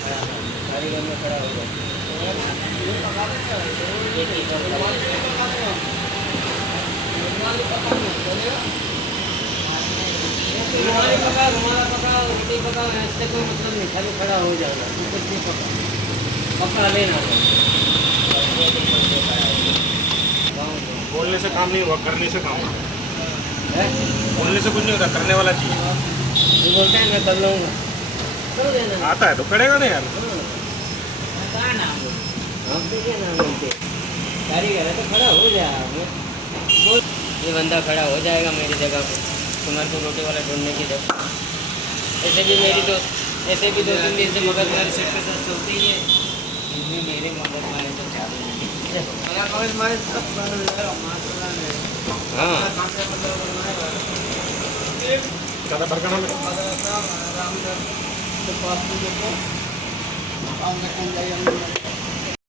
कारीगर में खड़ा हो जाए। रुमाली पका, रुमाला पका, रोटी पका, ऐसे कोई मतलब नहीं, खाली खड़ा हो जाना, कुछ नहीं पका, पका लेना। बोलने से काम नहीं हुआ, करने से काम होता है। है? बोलने से कुछ नहीं होता, करने वाला चाहिए। जो बोलते हैं मैं कर लूँगा, कर देना। आता है तो करेगा ना यार। कहाँ नाम बोलते? हम तो क्या नाम बोलते? कारीगर है तो खड़ा हो जाए। ये बंदा खड़ा हो जाएगा मेरी जगह पे, तुम्हारे को रोटी वाला ढूंढने की जगह। ऐसे भी मेरी दो, ऐसे भी 2-3 दिन से मगज मारी सेट के साथ चलती है, इसमें मेरे मगज मारे तो चालू है। हाँ ज़्यादा भड़काना लगा।